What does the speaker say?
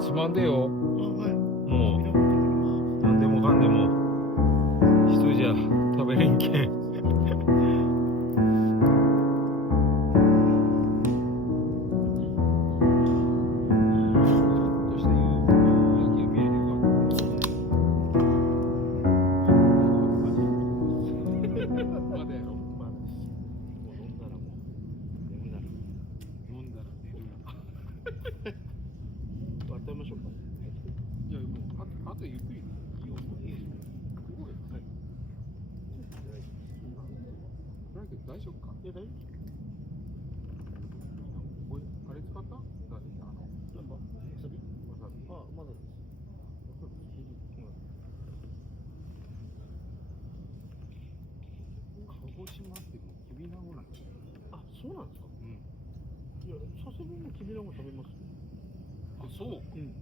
つまんでよ。あ、はい。も見たことありまうなんでもかんでも一人じゃ食べれんけん。ちょっとした夕焼けが見えるよ。まだやろ。まだです。もう飲んだらもう眠なる。飲んだら寝る。す。渡りましょうか。いやもうあとゆっくりいいよ。もういいですよ。すごい。はい。だけど大丈夫か。いや、大丈夫です。これあれ使った？だってなんか、わさび？わさび。あ、まだです。わさびつける。鹿児島ってもうきびなごなんじゃない？あ、そうなんですか。うん。いや、佐世保もきびなご食べますよ。あ、そう。うん。